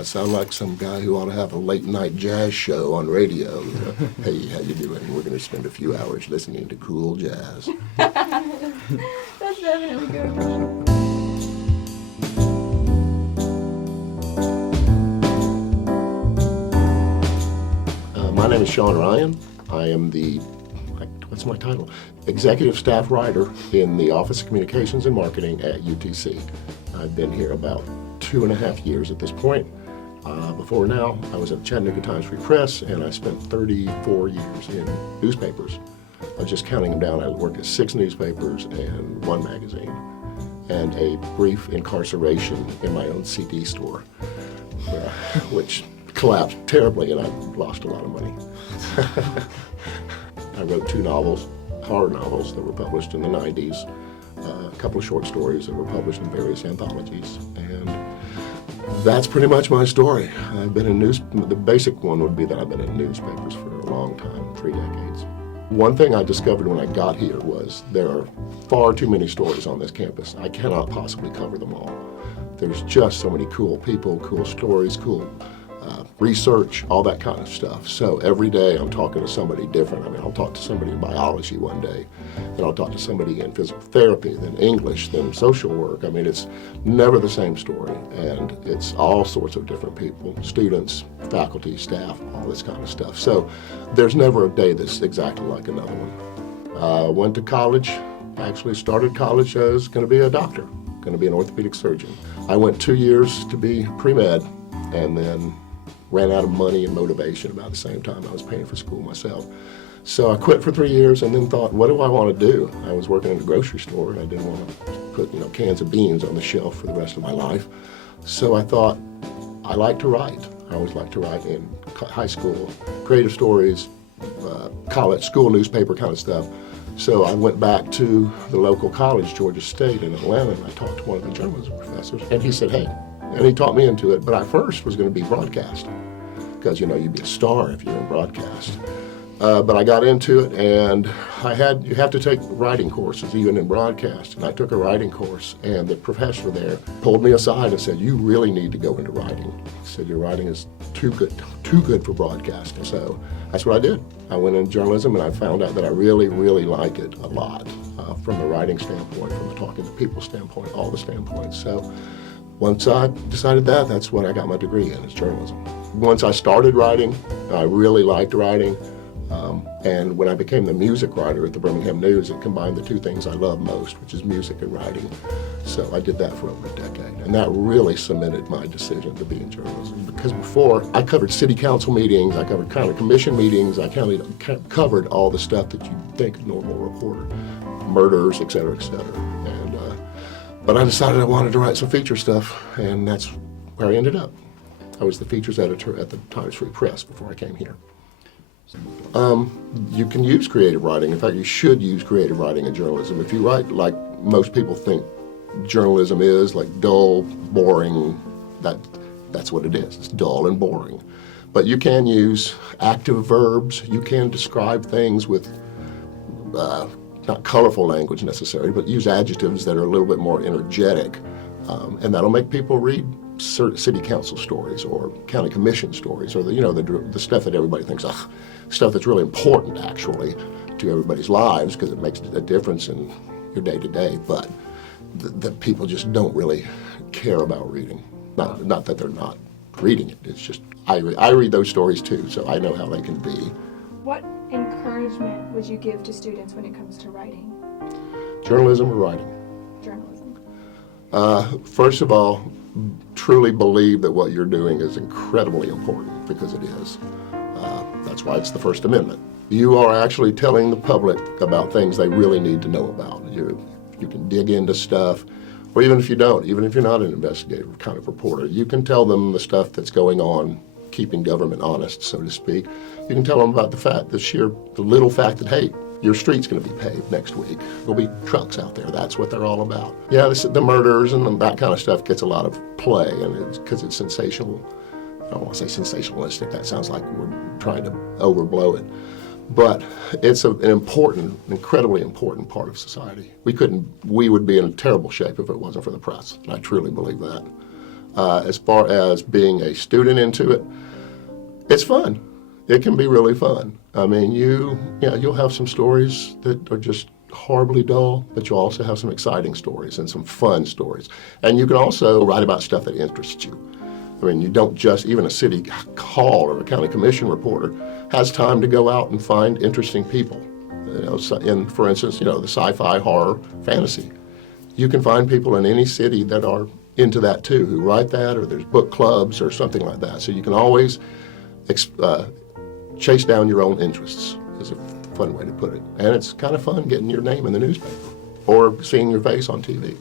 I sound like some guy who ought to have a late-night jazz show on radio. Hey, how you doing? We're going to spend a few hours listening to cool jazz. That's definitely good. My name is Shawn Ryan. I am the, what's my title? Executive Staff Writer in the Office of Communications and Marketing at UTC. I've been here about 2.5 years at this point. Before now, I was at Chattanooga Times-Free Press, and I spent 34 years in newspapers. I was just counting them down. I worked at 6 newspapers and 1 magazine, and a brief incarceration in my own CD store, which collapsed terribly, and I lost a lot of money. I wrote 2 novels, horror novels that were published in the 90s, a couple of short stories that were published in various anthologies, and that's pretty much my story. I've been in the basic one would be that I've been in newspapers for a long time, 3 decades. One thing I discovered when I got here was there are far too many stories on this campus. I cannot possibly cover them all. There's just so many cool people, cool stories, cool research, all that kind of stuff. So every day I'm talking to somebody different. I mean, I'll talk to somebody in biology one day, then I'll talk to somebody in physical therapy, then English, then social work. I mean, it's never the same story, and it's all sorts of different people, students, faculty, staff, all this kind of stuff. So there's never a day that's exactly like another one. Went to college, actually started college as going to be a doctor, going to be an orthopedic surgeon. I went 2 years to be pre-med, and then ran out of money and motivation about the same time I was paying for school myself. So I quit for 3 years and then thought, what do I want to do? I was working in a grocery store, and I didn't want to put cans of beans on the shelf for the rest of my life. So I thought, I like to write. I always liked to write in high school, creative stories, college, school newspaper kind of stuff. So I went back to the local college, Georgia State in Atlanta, and I talked to one of the journalism professors, and he said, hey, and he taught me into it, but I first was going to be broadcast, because, you'd be a star if you're in broadcast. But I got into it, and you have to take writing courses, even in broadcast, and I took a writing course, and the professor there pulled me aside and said, you really need to go into writing. He said, your writing is too good for broadcasting. So that's what I did. I went into journalism, and I found out that I really, really like it a lot, from a writing standpoint, from a talking to people standpoint, all the standpoints. So once I decided that's what I got my degree in, is journalism. Once I started writing, I really liked writing. And when I became the music writer at the Birmingham News, it combined the 2 things I love most, which is music and writing. So I did that for over a decade. And that really cemented my decision to be in journalism. Because before, I covered city council meetings, I covered county commission meetings, I covered all the stuff that you'd think a normal reporter, murders, et cetera, et cetera. But I decided I wanted to write some feature stuff, and that's where I ended up. I was the features editor at the Times-Free Press before I came here. You can use creative writing. In fact, you should use creative writing in journalism. If you write like most people think journalism is, like dull, boring, that's what it is. It's dull and boring. But you can use active verbs. You can describe things with not colorful language necessarily, but use adjectives that are a little bit more energetic. And that'll make people read city council stories or county commission stories, or the stuff that everybody thinks, stuff that's really important actually to everybody's lives, because it makes a difference in your day-to-day, but that people just don't really care about reading. Not that they're not reading it, it's just I read those stories too, so I know how they can be. What encouragement would you give to students when it comes to writing? Journalism or writing? Journalism. First of all, truly believe that what you're doing is incredibly important, because it is. That's why it's the First Amendment. You are actually telling the public about things they really need to know about. You can dig into stuff, or even if you don't, even if you're not an investigative kind of reporter, you can tell them the stuff that's going on, keeping government honest, so to speak. You can tell them about the little fact that, hey, your street's going to be paved next week. There'll be trucks out there. That's what they're all about. Yeah, the murders and that kind of stuff gets a lot of play, and because it's sensational. I don't want to say sensationalistic. That sounds like we're trying to overblow it. But it's an important, incredibly important part of society. We would be in terrible shape if it wasn't for the press, and I truly believe that. As far as being a student into it, it's fun. It can be really fun. I mean, you'll have some stories that are just horribly dull, but you'll also have some exciting stories and some fun stories. And you can also write about stuff that interests you. I mean, you don't just, even a city hall or a county commission reporter has time to go out and find interesting people. For instance, the sci-fi, horror, fantasy. You can find people in any city that are into that too, who write that, or there's book clubs or something like that. So you can always chase down your own interests, is a fun way to put it. And it's kind of fun getting your name in the newspaper or seeing your face on TV.